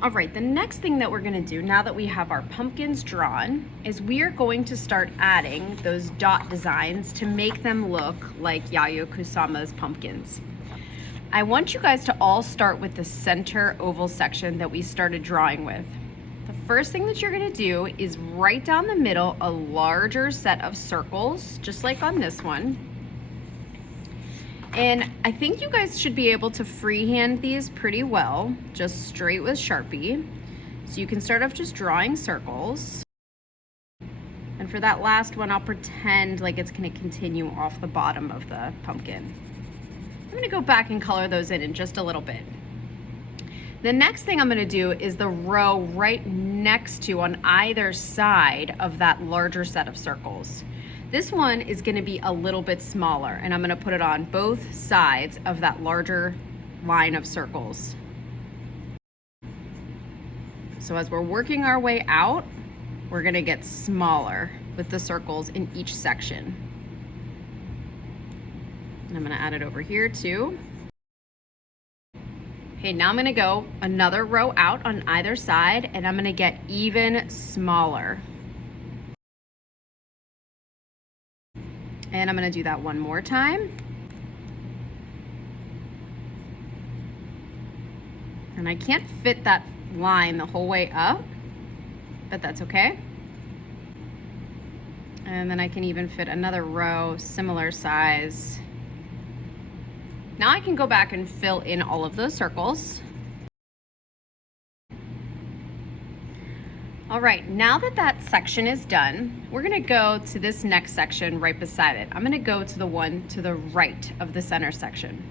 All right, the next thing that we're gonna do now that we have our pumpkins drawn is we are going to start adding those dot designs to make them look like Yayoi Kusama's pumpkins. I want you guys to all start with the center oval section that we started drawing with. The first thing that you're gonna do is write down the middle a larger set of circles, just like on this one. And I think you guys should be able to freehand these pretty well, just straight with Sharpie. So you can start off just drawing circles. And for that last one, I'll pretend like it's gonna continue off the bottom of the pumpkin. I'm gonna go back and color those in just a little bit. The next thing I'm gonna do is the row right next to on either side of that larger set of circles. This one is gonna be a little bit smaller, and I'm gonna put it on both sides of that larger line of circles. So as we're working our way out, we're gonna get smaller with the circles in each section. And I'm gonna add it over here too. Okay, now I'm gonna go another row out on either side, and I'm gonna get even smaller. And I'm gonna do that one more time. And I can't fit that line the whole way up, but that's okay. And then I can even fit another row, similar size. Now I can go back and fill in all of those circles. All right, now that that section is done, we're gonna go to this next section right beside it. I'm gonna go to the one to the right of the center section.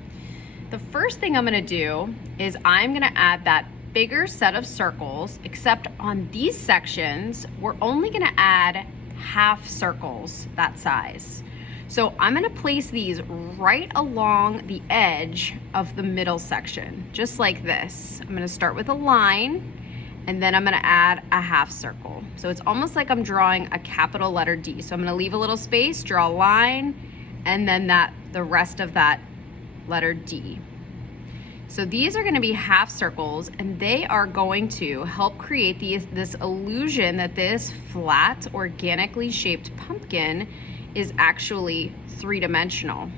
The first thing I'm gonna do is I'm gonna add that bigger set of circles, except on these sections, we're only gonna add half circles that size. So I'm gonna place these right along the edge of the middle section, just like this. I'm gonna start with a line, and then I'm gonna add a half circle. So it's almost like I'm drawing a capital letter D. So I'm gonna leave a little space, draw a line, and then the rest of that letter D. So these are gonna be half circles, and they are going to help create this illusion that this flat, organically shaped pumpkin is actually three-dimensional.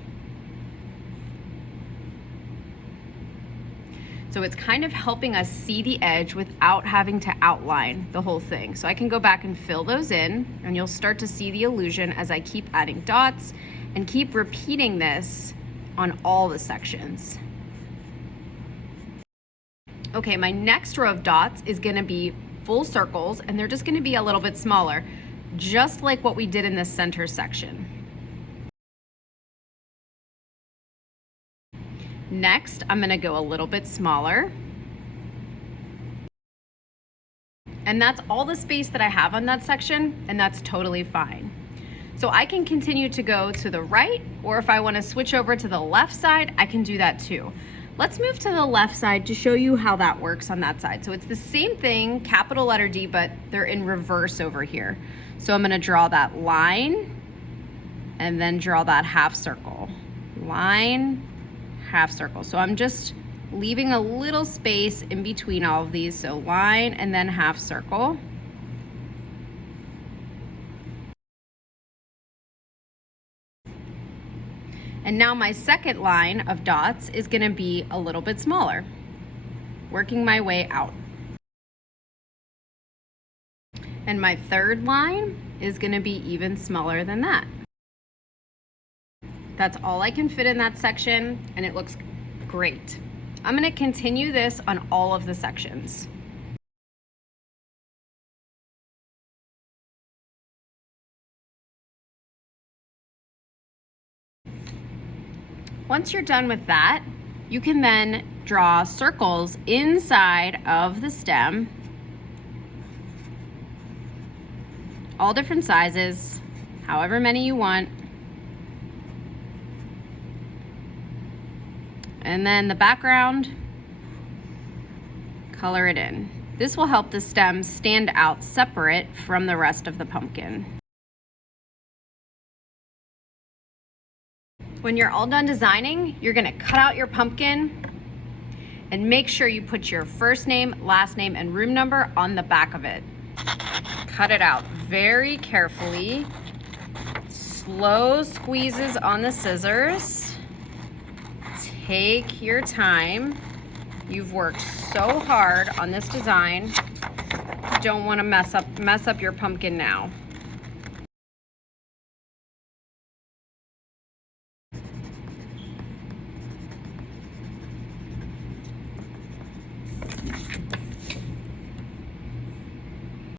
So it's kind of helping us see the edge without having to outline the whole thing. So I can go back and fill those in, and you'll start to see the illusion as I keep adding dots and keep repeating this on all the sections. Okay, my next row of dots is gonna be full circles, and they're just gonna be a little bit smaller, just like what we did in the center section. Next, I'm gonna go a little bit smaller. And that's all the space that I have on that section, and that's totally fine. So I can continue to go to the right, or if I wanna switch over to the left side, I can do that too. Let's move to the left side to show you how that works on that side. So it's the same thing, capital letter D, but they're in reverse over here. So I'm gonna draw that line, and then draw that half circle. Line, half circle. So I'm just leaving a little space in between all of these. So line and then half circle. And now my second line of dots is gonna be a little bit smaller, working my way out. And my third line is gonna be even smaller than that. That's all I can fit in that section, and it looks great. I'm gonna continue this on all of the sections. Once you're done with that, you can then draw circles inside of the stem, all different sizes, however many you want. And then the background, color it in. This will help the stem stand out separate from the rest of the pumpkin. When you're all done designing, you're gonna cut out your pumpkin, And make sure you put your first name, last name, and room number on the back of it. Cut it out very carefully. Slow squeezes on the scissors. Take your time. You've worked so hard on this design. You don't want to mess up your pumpkin now.